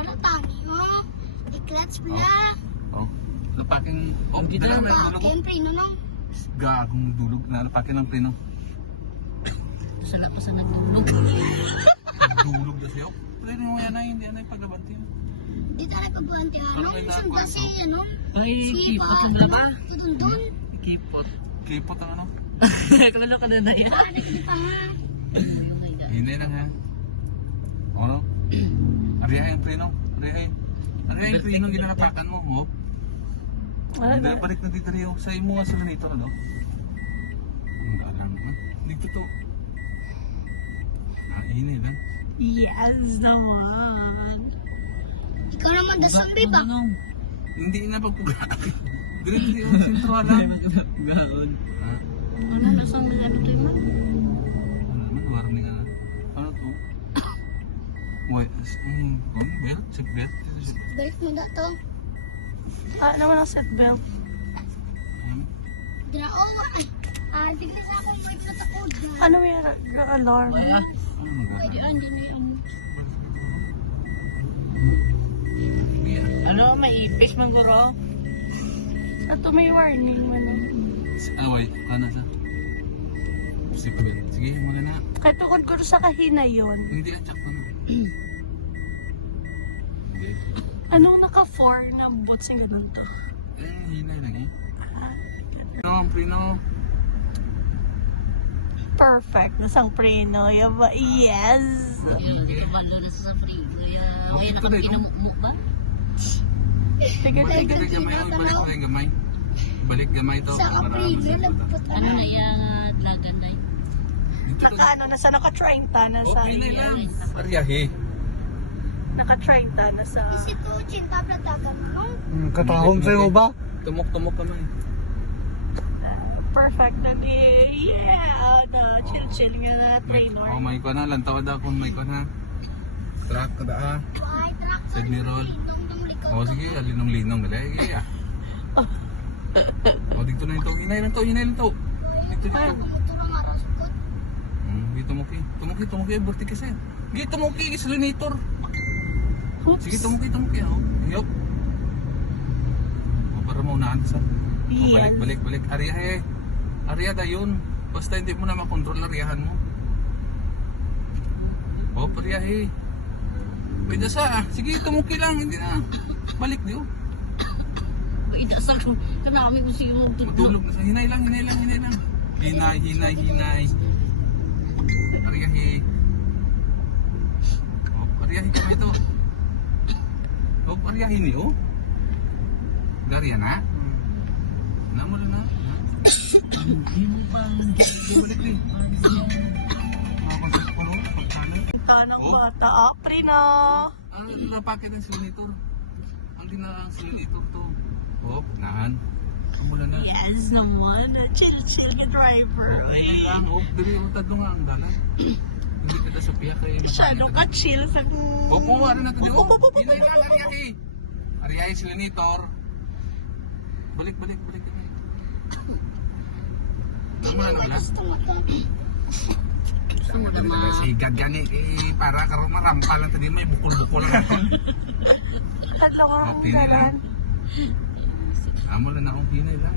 Ano tani mo? I-clutch mo na. Oh. Lapakin. Oh, kita lang. May dulog. Siyempre, nunong. Gagong dulog. Nalapakin ng preno. Salak sa nagdulog. Dulog na siya. Pwede mo yan ay. Hindi yan ay paglabanti. Di tayo pagbuhantihan. Ano? Isang kasi, ano? Ay, kipot ang laba. Tutundun. Kipot. Kipot ang ano. Kalala ka na na yan. Ah, hindi pa nga. Hindi na nga. Ano? Ariyahin yung preno. Ariyahin. Ariyahin yung preno. Ginalapakan mo. Oh. Hindi, balik na dito rin. Sa imo nga sila nito, ano? Ang gagang mo. Dito to. Ini lang. Yes naman. Ikaw naman, the zombie ba? Hindi na pagpugak. Dito yung sentro lang. Gaon. Ano na sa mga ano tayo mo? Ano naman, warning na. Ano to? Wait, belt? Seatbelt? Balik mo na to. Ano naman ang seatbelt? Dira, tignan sa akong mic sa takod. Ano yung alarm? Pwede, hindi na yung... Ano, may ipis man guro? Ito may warning mo na. Wait, ano sa? Seatbelt. Sige, magana. Kahit tukod ko sa kahina yun. Hindi na check ko na. Hindi. Anong naka-4 na boots yung ganun to? Hinay lang eh. Ano, Prino? Perfect. Nasang preno. Yaba, yes! Ano na sa free? Kaya Ito na ito. ba? Sige, Balik sige. gamay, balik ko yung gamay. Balik gamay to. Sa April, nagpupunta Ano na. na yung Dragon Knight? Dito to. Naka-ano, nasa naka-30 na sa... Okay lang. Ariyahe. Naka-30 na sa... Kasi to, chinta na dagat mo. Katahong sa'yo ba? Tumok-tumok ka man. Perfect. Yeah! Chill-chill nga na trainer. Oh, may ko na. Lantaw da kung may ko na. Track ka da ah. Ay, truck. Sydney Road. Dong likod. Oh, sige. Alinong-linong nila. Sige ah. Oh, dito na ito. Hinay lang to. Hinay lang to. Dito dito. Motor ang araw sukot. Dito mo ki. Tumuki. Aborti kasi. Sige, tumuki. Islinator. Oops. Sige, tumuki. Oh. Yup. Oh, para maunahan sa. Oh, Yes. balik. Ariyahe. Ariya da yun. Basta hindi mo na makontrol ariyahan mo. Oh, pariyahe. Pwede sa. Sige, tumuki lang. Hindi na. Balik diyo. Uy, nasa ko. Kanami ko siya Matulog na sa. Hinay lang. Hinay. Ariyahe. Oh, pariyahe kami ito. Oh, pariyahe niyo. Dari na. Namula na. Balik din. Tanang bata. Preno! Ang napakit ng silinitor. Ang dinarang silinitor to. Oh, nahan. Namula na. Yes naman. Chill-chill ka driver. Ayan lang. Oh, diri yung tadlo nga ang dalan. Hindi kita sa piyak kay Masyado ka chill sa... Opo, ano na ito? Hinay lang, Ariyahe. Ariyahe silinitor. Balik. Namula na wala? Gusto mo to. Si gagani para karon marampa lang tadi may bukol-bukol lang. Tatangan Okay na lang. ka Amo lang akong pinay lang.